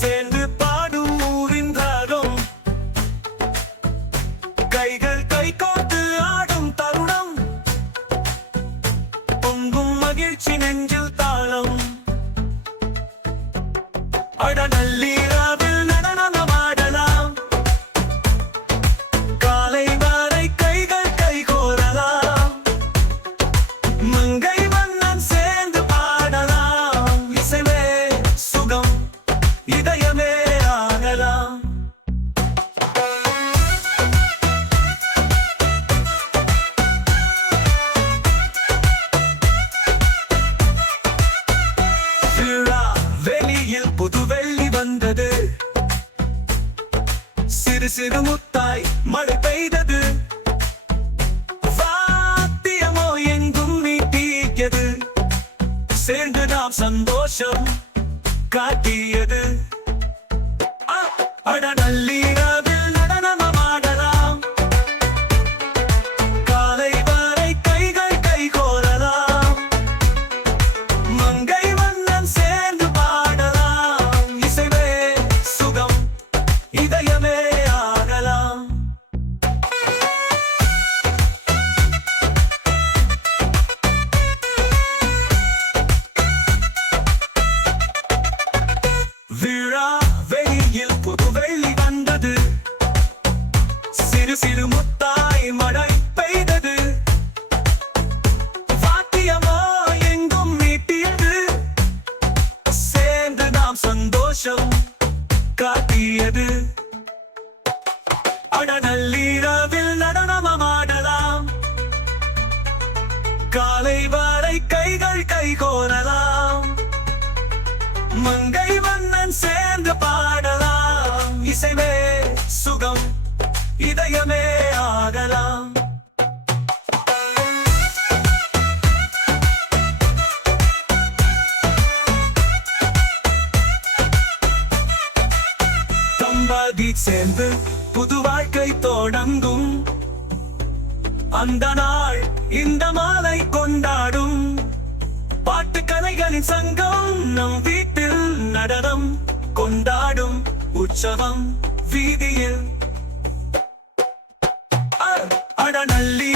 சேர்ந்து பாடும் ஊரின் ராகம், கைகள் கைகோர்த்து ஆடும் தருணம், பொங்கும் மகிழ்ச்சி நெஞ்சில் தாளம். அட நள்ளிரவில் நடனமாடலாம், காலை வரை கைகள் கைகோரலாம், மங்கை மன்னன் சேர்ந்து பாடலாம். இசைவே சுகம், இதயமே ஆகலாம். விழா வெளியில் புது வெள்ளி வந்தது, சிறு சிறு முத்தாய் மழை பெய்தது, வாத்தியமோ எங்கும் நீட்டியது, சேர்ந்து நாம் சந்தோஷம் காட்டியது. அட நள்ளிரவில் நடனமாடலாம், காலை வரை கைகள் கைகோரலாம், மங்கை மன்னன் சேர்ந்து பாடலாம். இசைவே சுகம், இதயமே ஆகலாம். விழா வெளியில் புது வெள்ளி வந்தது, சிறு சிறு முத்தாய் மழை பெய்தது, வாத்தியமோ எங்கும் நீட்டியது, சேர்ந்து நாம் சந்தோஷம் காட்டியது. அட நள்ளிரவில் நடனமாடலாம், காலை வரை கைகள் கைகோரலாம், மங்கை மன்னன் சேர்ந்து பாடலாம். இசைவே சுகம், இதயமே ஆகலாம். தம்பதி சேர்ந்து புது வாழ்க்கை தொடங்கும், அந்த நாள் இந்த மாலை கொண்டாடும். பாட்டு கலைகளின் சங்கம் நம் வீட்டில் நடனம் கொண்டாடும், உற்சவம் வீதியில். அட நள்ளி